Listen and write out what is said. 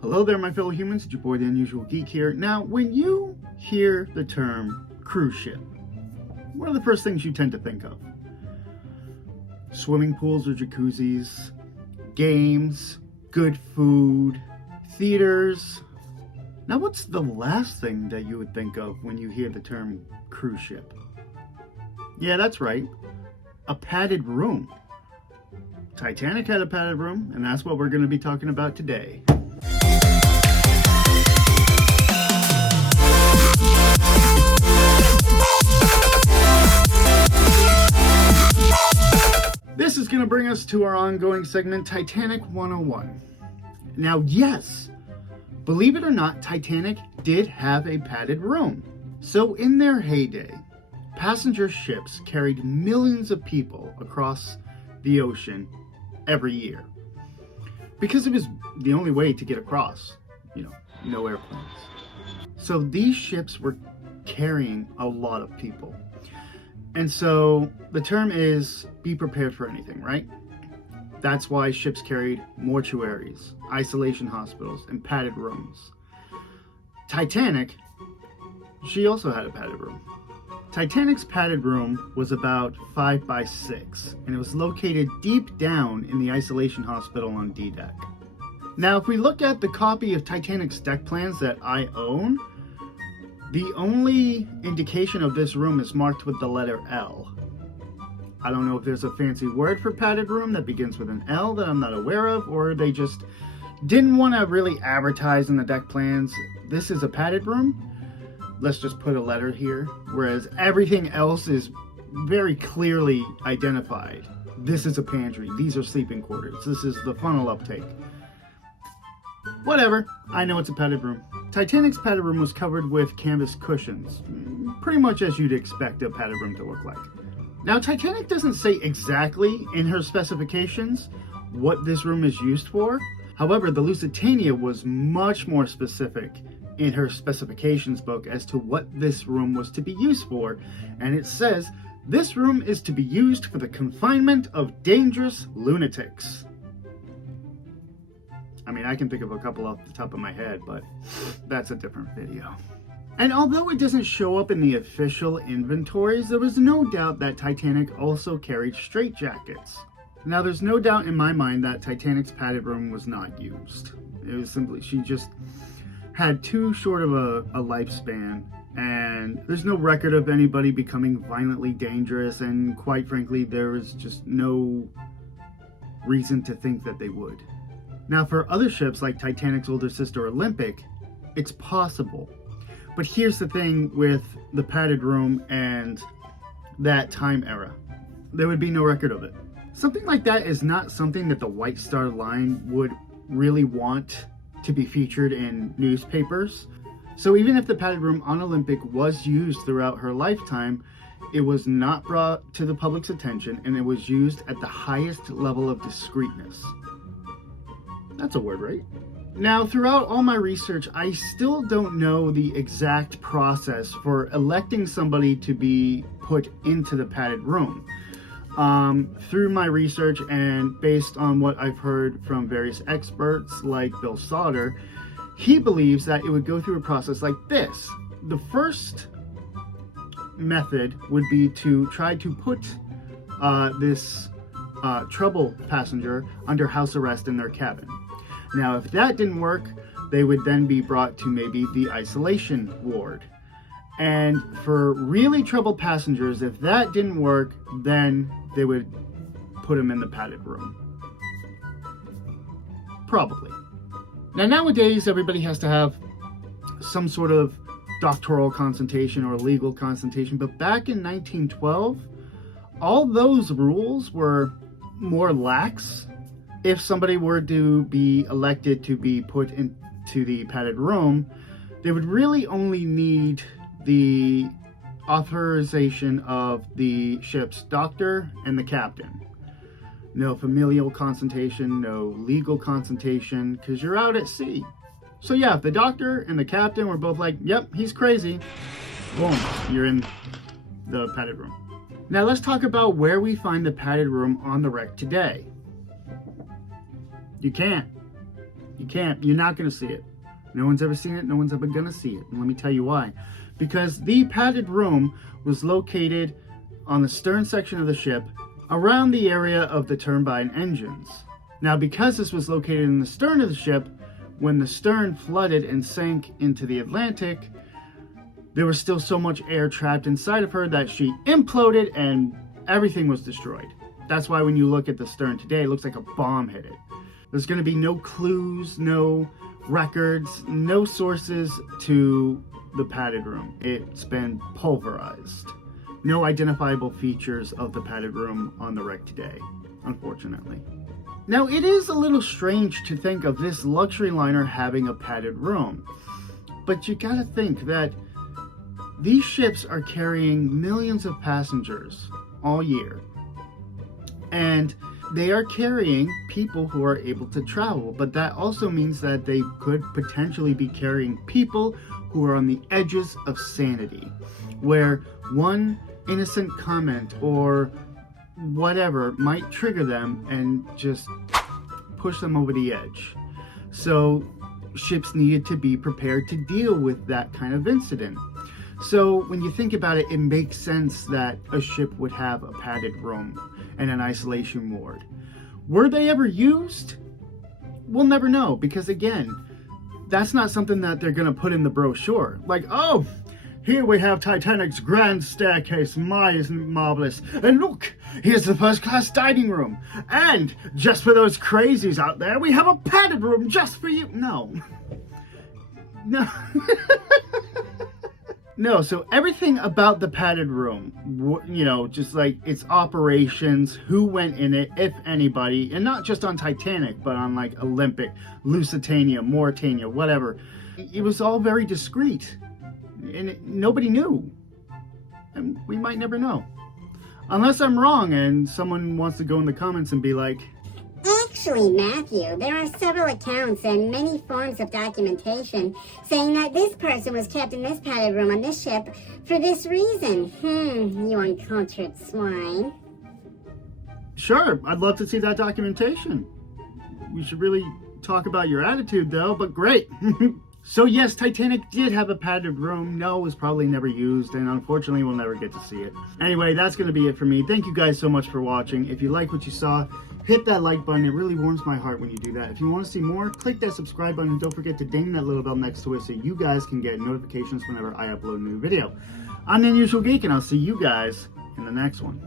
Hello there, my fellow humans. It's your boy, the Unusual Geek here. Now, when you hear the term cruise ship, what are the first things you tend to think of? Swimming pools or jacuzzis, games, good food, theaters. Now, what's the last thing that you would think of when you hear the term cruise ship? Yeah, that's right. A padded room. Titanic had a padded room, and that's what we're going to be talking about today. This is going to bring us to our ongoing segment, Titanic 101. Now, yes, believe it or not, Titanic did have a padded room. So in their heyday, passenger ships carried millions of people across the ocean every year. Because it was the only way to get across, no airplanes. So these ships were carrying a lot of people. And so the term is be prepared for anything, right? That's why ships carried mortuaries, isolation hospitals, and padded rooms. Titanic, she also had a padded room. Titanic's padded room was about 5 by 6, and it was located deep down in the isolation hospital on D-deck. Now, if we look at the copy of Titanic's deck plans that I own, the only indication of this room is marked with the letter L. I don't know if there's a fancy word for padded room that begins with an L that I'm not aware of, or they just didn't want to really advertise in the deck plans, this is a padded room. Let's just put a letter here, whereas everything else is very clearly identified. This is a pantry, these are sleeping quarters, this is the funnel uptake. Whatever, I know it's a padded room. Titanic's padded room was covered with canvas cushions, pretty much as you'd expect a padded room to look like. Now, Titanic doesn't say exactly in her specifications what this room is used for. However, the Lusitania was much more specific in her specifications book as to what this room was to be used for, and it says, this room is to be used for the confinement of dangerous lunatics. I mean, I can think of a couple off the top of my head, but that's a different video. And although it doesn't show up in the official inventories, there was no doubt that Titanic also carried straitjackets. Now, there's no doubt in my mind that Titanic's padded room was not used. It was simply, she just had too short of a lifespan, and there's no record of anybody becoming violently dangerous, and quite frankly, there was just no reason to think that they would. Now, for other ships like Titanic's older sister Olympic, it's possible. But here's the thing with the padded room and that time era. There would be no record of it. Something like that is not something that the White Star Line would really want to be featured in newspapers. So even if the padded room on Olympic was used throughout her lifetime, it was not brought to the public's attention, and it was used at the highest level of discreetness. That's a word, right? Now, throughout all my research, I still don't know the exact process for electing somebody to be put into the padded room. Through my research and based on what I've heard from various experts like Bill Sauter, he believes that it would go through a process like this. The first method would be to try to put this trouble passenger under house arrest in their cabin. Now, if that didn't work, they would then be brought to maybe the isolation ward. And for really troubled passengers, if that didn't work, then they would put them in the padded room. Probably. Now, nowadays, everybody has to have some sort of doctoral consultation or legal consultation, but back in 1912, all those rules were more lax. If somebody were to be elected to be put into the padded room, they would really only need the authorization of the ship's doctor and the captain. No familial consultation, no legal consultation, because you're out at sea. So yeah, if the doctor and the captain were both like, yep, he's crazy, boom, you're in the padded room. Now let's talk about where we find the padded room on the wreck today. You can't. You can't. You're not going to see it. No one's ever seen it. No one's ever going to see it. And let me tell you why. Because the padded room was located on the stern section of the ship around the area of the turbine engines. Now, because this was located in the stern of the ship, when the stern flooded and sank into the Atlantic, there was still so much air trapped inside of her that she imploded and everything was destroyed. That's why when you look at the stern today, it looks like a bomb hit it. There's going to be no clues, no records, no sources to the padded room. It's been pulverized. No identifiable features of the padded room on the wreck today, unfortunately. Now, it is a little strange to think of this luxury liner having a padded room, but you gotta think that these ships are carrying millions of passengers all year, and they are carrying people who are able to travel, but that also means that they could potentially be carrying people who are on the edges of sanity, where one innocent comment or whatever might trigger them and just push them over the edge. So ships needed to be prepared to deal with that kind of incident. So when you think about it, it makes sense that a ship would have a padded room and an isolation ward. Were they ever used? We'll never know, because again, that's not something that they're going to put in the brochure. Like, oh, here we have Titanic's grand staircase, marvelous. And look, here's the first class dining room. And just for those crazies out there, we have a padded room just for you. No. No. No, so everything about the padded room, you know, just like its operations, who went in it, if anybody, and not just on Titanic, but on like Olympic, Lusitania, Mauritania, whatever. It was all very discreet. And nobody knew, and we might never know, unless I'm wrong and someone wants to go in the comments and be like, actually, Matthew, there are several accounts and many forms of documentation saying that this person was kept in this padded room on this ship for this reason. You uncultured swine. Sure, I'd love to see that documentation. We should really talk about your attitude though, but great. So yes, Titanic did have a padded room. No, it was probably never used, and unfortunately we'll never get to see it. Anyway, that's going to be it for me. Thank you guys so much for watching. If you like what you saw, hit that like button. It really warms my heart when you do that. If you want to see more, click that subscribe button, and don't forget to ding that little bell next to it so you guys can get notifications whenever I upload a new video. I'm the Unusual Geek, and I'll see you guys in the next one.